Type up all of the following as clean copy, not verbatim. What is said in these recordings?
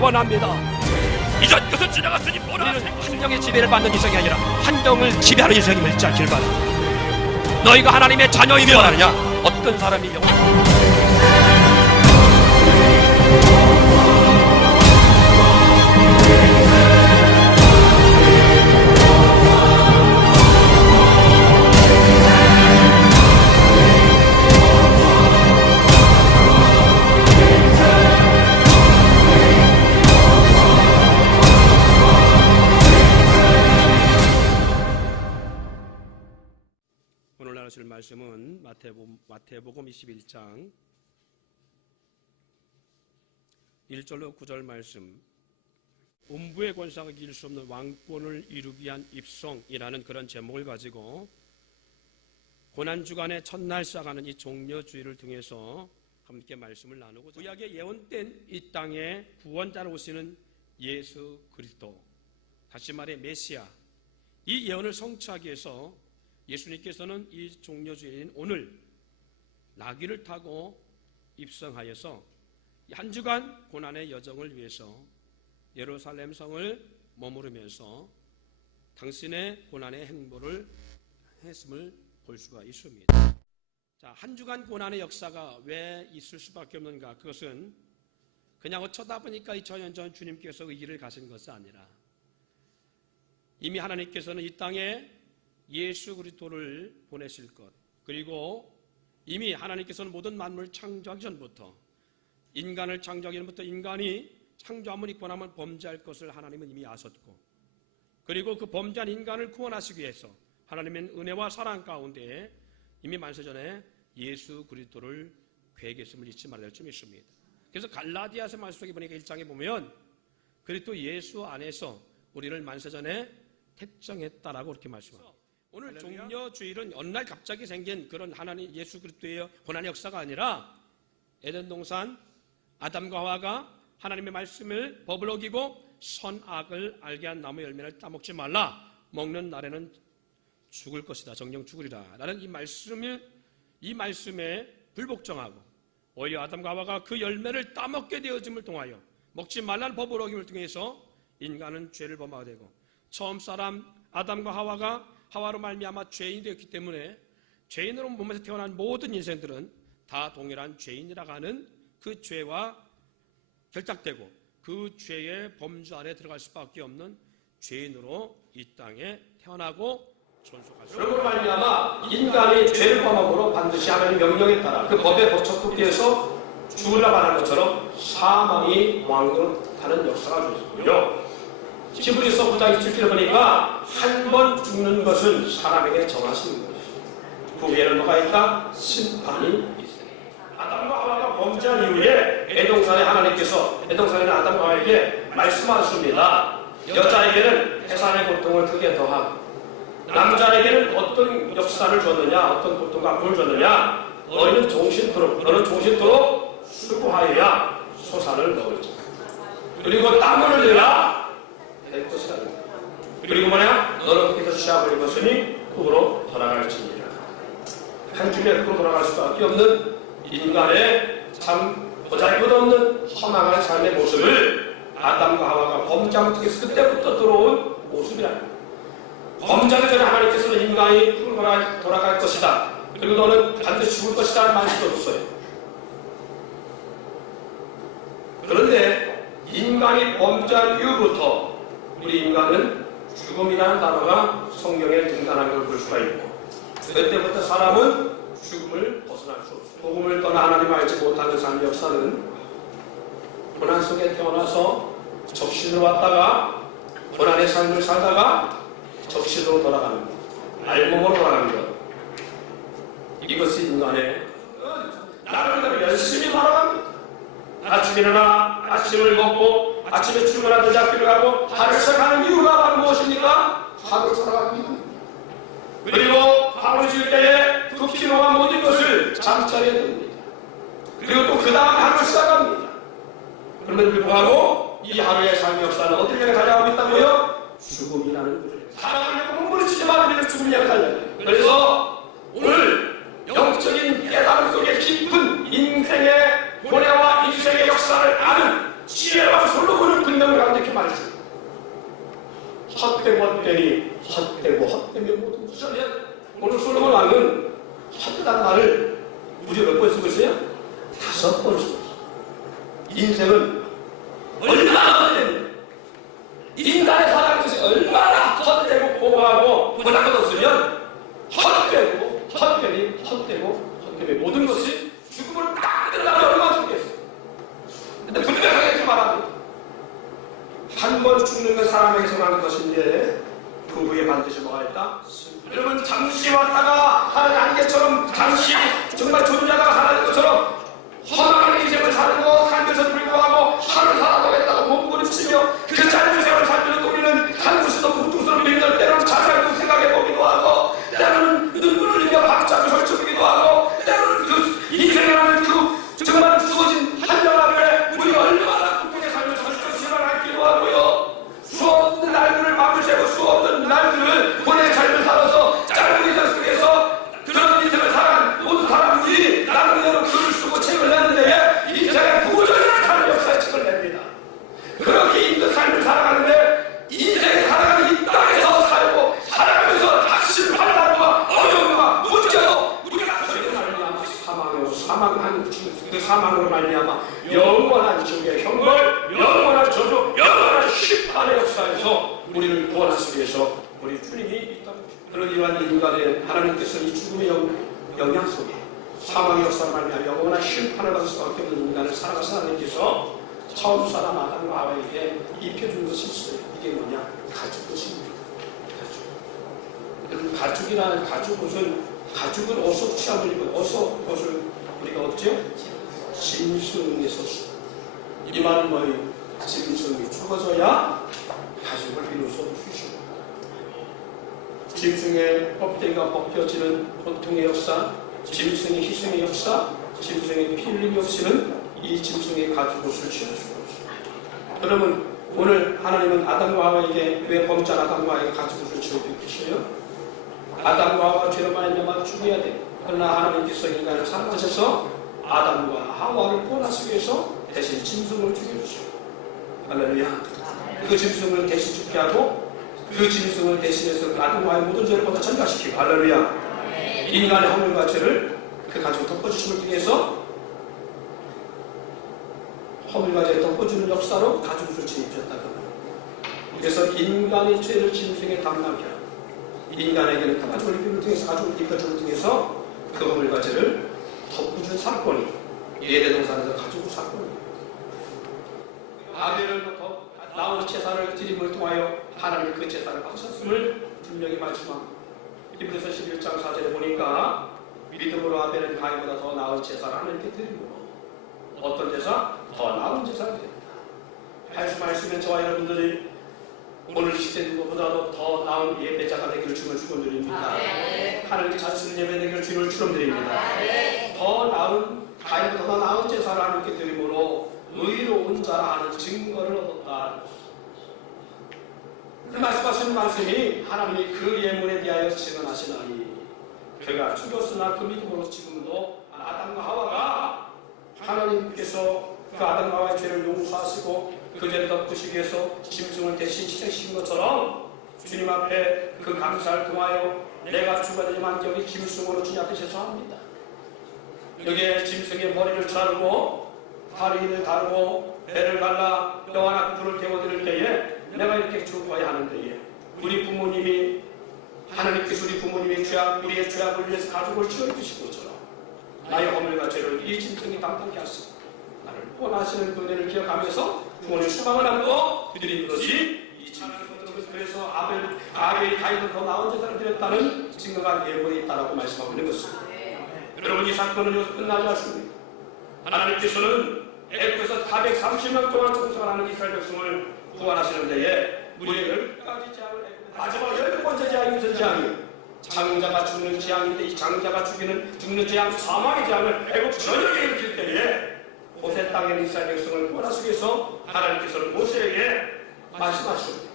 원합니다. 이전 것은 지나갔으니 뭐라. 우리는 환경의 지배를 받는 인생이 아니라 환경을 지배하는 인생임을 잊지 바랍니다. 너희가 하나님의 자녀이면 하느냐? 어떤 사람이 오늘 나누실 말씀은 마태복음 21장 1절로 9절 말씀. 음부의 권세가 이길 수 없는 왕권을 이루기 위한 입성이라는 그런 제목을 가지고 고난주간의 첫날 시작하는 이 종려주의를 통해서 함께 말씀을 나누고, 구약에 예언된 이 땅에 구원자로 오시는 예수 그리스도, 다시 말해 메시아, 이 예언을 성취하기 위해서 예수님께서는 이 종려주일인 오늘 나귀를 타고 입성하여서 한 주간 고난의 여정을 위해서 예루살렘 성을 머무르면서 당신의 고난의 행보를 했음을 볼 수가 있습니다. 자, 한 주간 고난의 역사가 왜 있을 수밖에 없는가? 그것은 그냥 쳐다보니까 2000년 전 주님께서 그 일을 가신 것이 아니라 이미 하나님께서는 이 땅에 예수 그리스도를 보내실 것, 그리고 이미 하나님께서는 모든 만물을 창조하기 전부터, 인간을 창조하기 전부터 인간이 창조함을 입고 나면 범죄할 것을 하나님은 이미 아셨고, 그리고 그 범죄한 인간을 구원하시기 위해서 하나님의 은혜와 사랑 가운데 이미 만세전에 예수 그리스도를 계획했음을 잊지 말아야 할 점이 있습니다. 그래서 갈라디아서 말씀 속에 보니까 1장에 보면 그리스도 예수 안에서 우리를 만세전에 택정했다라고 그렇게 말씀합니다. 오늘 종려주일은 어느 날 갑자기 생긴 그런 하나님 예수 그리스도의 고난의 역사가 아니라 에덴 동산 아담과 하와가 하나님의 말씀을 법을 어기고 선악을 알게 한 나무 열매를 따먹지 말라, 먹는 날에는 죽을 것이다, 정령 죽으리라 라는 이 말씀에 불복종하고 오히려 아담과 하와가 그 열매를 따먹게 되어짐을 통하여 먹지 말라는 법을 어김을 통해서 인간은 죄를 범하게 되고, 처음 사람 아담과 하와로 말미암아 죄인이 되었기 때문에 죄인으로 몸에서 태어난 모든 인생들은 다 동일한 죄인이라고 하는 그 죄와 결탁되고 그 죄의 범주 안에 들어갈 수밖에 없는 죄인으로 이 땅에 태어나고 존속할 수 있습니다. 그러므로 말미암아 인간이 죄를 범함으로 반드시 하나님 명령에 따라 그 법의 법칙에서 죽으려고 하는 것처럼 사망이 왕노릇하는 역사가 있고요. 히브리서 9장 27절에 보니까 한 번 죽는 것은 사람에게 정하신 것이죠. 그 후에는 뭐가 있다? 심판이 있어요. 아담과 하와가 범죄한 이후에 에동산에 하나님께서 에동산에 아담과 하와에게 말씀하셨습니다. 여자에게는 해산의 고통을 크게 더하고 남자에게는 어떤 역사를 줬느냐, 어떤 고통과 아픔을 줬느냐, 너희는 종신토록 수고하여야 소산을 먹을지, 그리고 땀을 흘려야 될 것이다. 그리고 뭐냐? 너는 거기서 시합을 입었으니 흙으로 돌아갈지니라. 한 줌에 흙으로 돌아갈 수밖에 없는 인간의 참 보잘것없는 허망한 삶의 모습을 아담과 하와가 범죄한 그때부터 들어온 모습이라. 범죄하기 전에 하나님께서는 인간이 흙으로 돌아갈 것이다, 그리고 너는 반드시 죽을 것이다 하는 말씀도 없어요. 그런데 인간이 범죄한 이후부터 우리 인간은 죽음이라는 단어가 성경에 등단한 걸 볼 수가 있고, 그때부터 사람은 죽음을 벗어날 수 없어요. 복음을 떠나 하나님 알지 못하는 삶의 역사는 고난 속에 태어나서 적신으로 왔다가 고난의 삶을 살다가 적신으로 돌아가는 것, 알몸으로 돌아가는 것, 이것이 인간의 나를 열심히 살아갑니다. 아침에 일어나 아침을 먹고 아침에 출근하듯이 학교를 가고 하루를 시작하는 이유가 바로 무엇입니까? 하루를 살아가기 위함입니다. 그리고 하루 쉴 때에 그 피로가 모든 것을 잠자리에 듭니다. 그리고 또 그 다음에 하루를 시작합니다. 그런데도 불구하고 이 하루의 삶의 역사는 어디를 향해 달려가고 있다고요? 죽음이라는 거예요. 살아가려고 몸부림치지만 우리는 죽음을 향해 달려요. 그래서 오늘 영적인 깨달음 속에 깊은 인생의 고뇌와 인생의 역사를 아는 지혜와 솔로몬을 때문에 모든 것을 오늘 솔로몬 왕은 헛되다는 말을 무려 몇 번 쓰고 있어요? 5번 쓰고 있어요. 인생은 얼마나 헛되는, 인간의 살아가는 것이 얼마나 헛되고 고마하고 보잘것 없으면 헛되고 모든 것이 죽음을 딱 끝나면 얼마나 좋겠어. 근데 분명하게 좀 말합니다. 한 번 죽는 건 사람에게서 나는 것인데 그 후에 반드시 뭐가 있다? 여러분, 잠시 왔다가 하는 안개처럼 잠시 정말 존재하다가 사라진 것처럼 허망한 인생을 살고 살면서 불구하고 하루 살아보겠다고 몸부림치며 그 짧은 세월을 살면서 우리는 한 곳에서 고통스러운 일들, 때로는 자살도 생각해보기도 하고, 때로는 눈물을 흘리며 박자를 설쳐보기도 하고, 때로는 그 인생이라는 그 정말 주어진 한정하루에 우리가 얼마나 고통에 살면서 실망을 하기도 하고요. 수없는 날들을 밤을 새고 수없는 날들을 보내 삶을 살아서 짧은 인생 속에서 그런 인생을 살아간 모든 사람들이 나름대로 글을 쓰고 책을 냈는데 인생의 부조리한 삶의 역사의 책을 냅니다. 그렇게 힘든 삶을 살아가는데 인생에 살아가는 이 땅에서 살고 살아가면서 다시 환난과 어려움과 문제도 우리가 그것을 말미암아 사망한 그 사망으로 말미암아 영원한 지옥의 형벌, 영원한 저주, 영원한 심판의 역사에서 우리를 구원하시기 위해서 우리 주님이 있다고. 그런 이러한 인간의 하나님께서 이 죽음의 영향 속에 사망의 역사로 말미암아 영원한 심판을 받을 수밖에 없는 인간을 살아가신 하나님께서 처음 사람 아담과 하와에게 입혀준 것이 있어요. 이게 뭐냐? 가죽옷입니다. 가죽. 가죽이라는 가죽옷은, 가죽은 어서 취함을 입은 어서 옷을 우리가 얻죠? 짐승에서. 이 말은 뭐예요? 짐승이 죽어져야 가죽을 비로소 쓰시고, 짐승의 껍데기가 벗겨지는 고통의 역사, 짐승의 희생의 역사, 짐승의 피 흘림이 없이는 이 짐승의 가죽옷을 취할 수가 없습니다. 여러분, 오늘 하나님은 아담과 하와에게 왜 범죄한 아담과 하와에게 가죽옷을 취해주시요? 아담과 하와가 죄로 말미암아 죽어야 돼. 그러나 하나님께서 인간을 사랑하셔서 아담과 하와를 구원하시기 위해서 대신 짐승을 죽여주시오. 할렐루야. 그 짐승을 대신 죽게 하고 그 짐승을 대신해서 아담과의 모든 죄를 모두 전가시키고, 할렐루야. 인간의 허물과 죄를 그 가지고 덮어주심을 통해서 허물과 죄를 덮어주는 역사로 가죽옷을 입혔다고. 그래서 인간의 죄를 짐승에 담당하게 하고 인간에게는 그 가죽을 입힘을 통해서 가죽을 입혀줌을 통해서 그 허물과 죄를 덮어준 사건이 예대동산에서 가죽 사건입니다. 아벨로부터 나온 제사를 드림을 통하여 하나님이 그 제사를 받으셨음을 분명히 말씀합니다. 히브리서 11장 4절에 보니까 믿음으로 아벨은 가인보다 더 나은 제사를 하나님께 드림으로 어떤 제사? 더 나은 제사를 드립니다. 말씀은 저와 여러분들이 오늘 시대는 것보다도 더 나은 예배자가 되기를 주님을 축원드립니다. 하나님께 자신을 예배되기를 주님을 축원드립니다. 더 나은 가인보다 더 나은 제사를 하나님께 드림으로 의로운 자라 하는 증거를 얻었다. 그 말씀하시는 말씀이 하나님이 그 예물에 대하여 증언하시나니 그가 죽었으나 그 믿음으로 지금도 아담과 하와가 하나님께서 그 아담과 하와의 죄를 용서하시고 그 죄를 덮으시기 위해서 짐승을 대신 희생시킨 것처럼 주님 앞에 그 감사를 통하여 내가 죽어야 되지만 여기 짐승으로 주님 앞에 제사합니다. 여기에 짐승의 머리를 자르고 다리를 다루고 배를 갈라 뼈와 불을 태워드릴 때에 내가 이렇게 죽어야 하는데, 우리 부모님이 하나님께서 우리 부모님의 우리의 죄악을 위해서 가족을 치워주신 것처럼 나의 허물과 죄를 이 짐승이 담당케 하시고 나를 구원하시는 그 은혜를 기억하면서 부모님 수방을 하고 드리는 것이 이 찬양을. 그래서 아벨이 가인보다 더 나은 제사를 드렸다는 증거가 예고에 있다라고 말씀하고 있는 것입니다. 여러분, 이 사건은 여기서 끝나지 않습니다. 하나님께서는 애국에서 430년 동안 정성하는 이스라엘 백성을 구원하시는 데에 무려 10가지 재앙을, 마지막 10번째 재앙이 무슨 재앙이에요? 장자가 죽는 재앙인데, 이 장자가 죽는 재앙, 사망의 재앙을 애국 전역에 일으킬 때에 모세 땅에 이스라엘 백성을 구원하시기 위해서 하나님께서는 모세에게 말씀하십니다.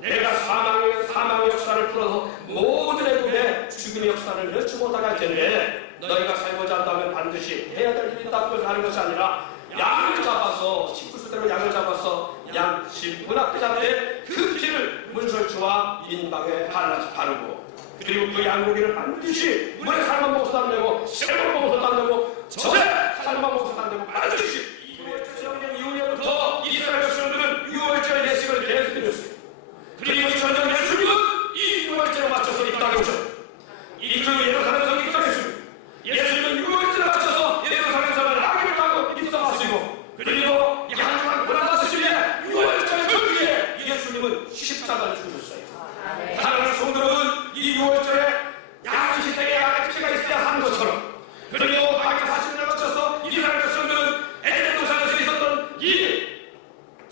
내가 사망의 역사를 풀어서 모든 애국의 죽음의 역사를 멸치 못하게 할 텐데 너희가 살고자 한다면 반드시 해야 될 일이 있다. 그걸 하는 것이 아니라 양을 잡아서 19세대로 양을 잡아서 양 10분 앞에 잡되 그 피를 문설주와 인방에 바르고 그리고 그 양고기를 반드시 물에 삶아 먹어서도 안 되고 생으로 먹어서도 안 되고 젖에 삶아 먹어서도 안 되고 반드시 6월절 전년 이후에부터 이스라엘 백성들은 6월절 예식을 계속 드렸어요. 그리고 전년 예수님은 이 6월절에 맞춰서 이 땅에 오셨어요. 이그 예루살렘 성에 입성했습니다. 예수님은 6월절에 맞춰서 예루살렘 성을 아기를 타고 입성하시고 그리고 이 한 주간 고난받으시기에 6월절 전후에 예수님은 십자가를 죽으셨어요. 사랑하는 성도들은 이 6월절에 양 시대에 아기가 있어야 하는 것처럼 그리고 440년을 거쳐서 이스라엘 백성들은 에덴 동산에서 있었던 이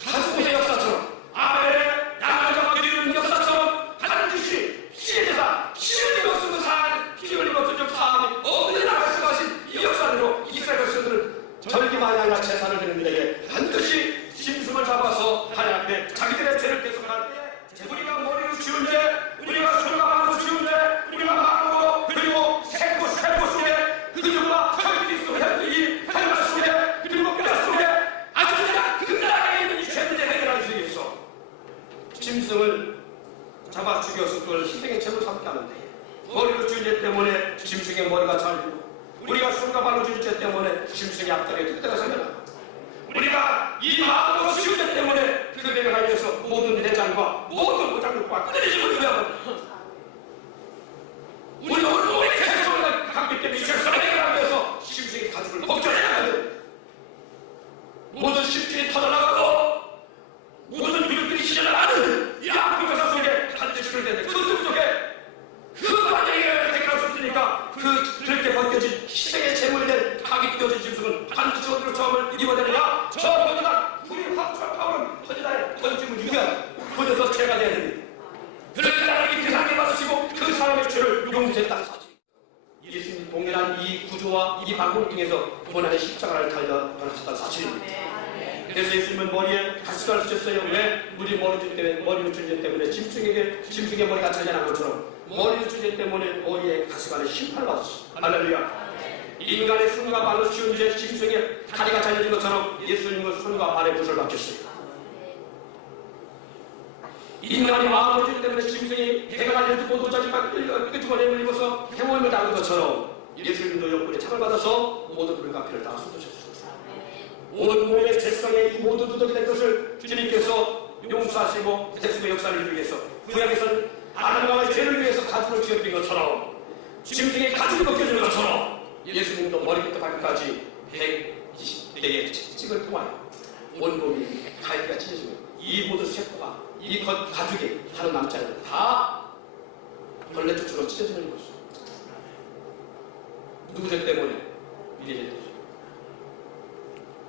가축의 역사처럼 아벨의 양을 잡아드리는 역사처럼 반드시 피의 제사, 피 흘림 없으면 살, 피 흘림 없으면 사함이 없는 나라에서 가신 이 역사대로 이스라엘 백성들은 절기만이 아니라 제사를 드리는 데에 반드시 짐승을 잡아서 하나님 앞에 자기들의 죄를 계속할 때에 우리가 머리를 쥐운데 우리가 손과 발을 쥐운데 우리가 마음으로 그리고 세포 속에 그들과 혈기리 혈기 혈관 속에 그리고 뼈 속에 아주 그냥 극락에 있는 이 죄문제 해결하기 위해서 짐승을 잡아 죽여서 그걸 희생의 제물로 삼게 하는데 머리를 쥐은 죄 때문에 짐승의 머리가 잘리고 우리가 손과 발로 쥐은 죄 때문에 짐승의 앞다리에 뜯다가 생겨나 우리가 이 마음으로 쥐은 죄 때문에 그 배가 갈려서 모든 내장과 모든 모장육과 끊어지는 거야. 우리 오늘 우리 세상을 갖기 때문에 이 세상을 해결하기 위해서 심중의 가죽을 걱정해야 돼. 모든 심중이 터져나가고 모든 유력들이 시전나가는 이 아픈 역사 속에 반드시 그럴 텐데 그 속에 그 만약에 해결할 수 없으니까 그 그렇게 벗겨진 희생의 제물이 된 각이 띄어진 짐승은 반드시 어디로 처음을 입어내느냐 저 번지다 불이 확철파오는 번지다에 던짐을 유기한 그래서 죄가 돼야 됩니다. 그렇게 나라를 그 사람이 받으시고 그 사람의 죄를 용서했다는 사실. 예수님 동일한 이 구조와 이 방법을 통해서 고난의 십자가를 달려하셨다는 사실입니다. 그래서 예수님은 머리에 가시관을 쓰셨어요. 왜? 우리 머리를 줄인 때문에 짐승의 머리가 잘려난 것처럼 머리를 줄인 때문에 머리에 가시관의 심판을 받았어. 할렐루야. 인간의 손과 발로 쥐운 죄 짐승의 다리가 잘려진 것처럼 예수님은 손과 발에 붓을 박혔어요. 인간이 마음을 주기 때문에 짐승이 배가 달려있고 모도자지만 끄집어내는 입어서 해모임을 당한 것처럼 예수님도 역군의 창을 받아서 모든 불과 피를 다 쏟으셨습니다. 온 몸의 죄성에 이 모든 두덕이 된 것을 주님께서 용서하시고 대수의 역사를 이루기 위해서 구약에서는 아담과 죄를 위해서 가죽을 쥐어드린 것처럼 짐승의 가죽이 벗겨지는 것처럼 예수님도 머리부터 발끝까지 120대의 찍을 통하여 온몸이 갈기가 찢어지고 이 모든 세포가 이 가죽이 하나 남지 않는 다 벌레쫓으로 찢어지는 것이죠. 누구 죄 때문에? 우리의 죄 때문에.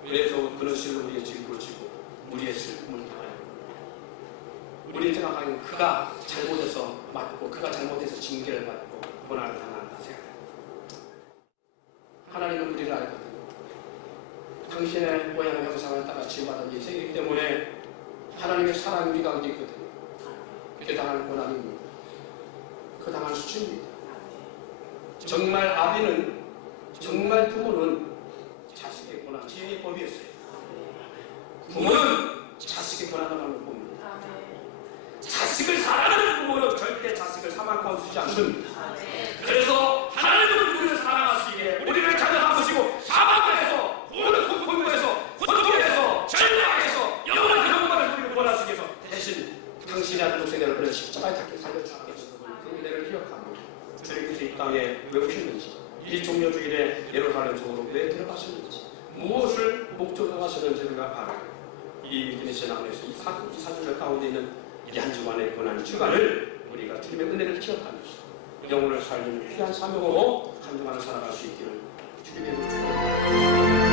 그래서 그는 실로 우리의 질고를 지고 우리의 슬픔을 당하여 우리의 생각하기는 그가 잘못해서 맞고 그가 잘못해서 징계를 받고 고난을 당한다 생각합니다. 하나님은 우리를 알거든요. 당신의 모양 형상을 따라 지음받은 예생이기 때문에 하나님의 사랑이 우리 가운데 있거든요. 그 당한 고난입니다. 그 당한 수치입니다. 정말 아비는 정말 부모는 자식의 고난, 지혜의 법이었어요. 부모는 자식의 고난을 하는 법입니다. 자식을 사랑하는 부모는 절대 자식을 사망 가운데 두지 않습니다. 그래서 하나님은 우리를 사랑하시기에 우리를 찾아가시고 사망에서 모든 공부에서 고통에서 절망에서 영원한 영광을 우리를 원하시기 위해서 대신 당신의 아들 동생들을 그런 십자가에 닿게 살려주셨기 때문에 그 은혜를 기억합니다. 주님께서 이 땅에 왜 오셨는지 이 종려주일에 예루살렘 성으로 왜 들어가셨는지 무엇을 목적으로 하셨는지 우리가 알아요. 이 믿음의 나무에서 이 사주절 가운데 있는 이 한 주간의 고난 주간을 우리가 주님의 은혜를 기억하면서 영혼을 살리는 귀한 사명으로 한 주간을 살아갈 수 있기를 주님의 이름으로 축원합니다.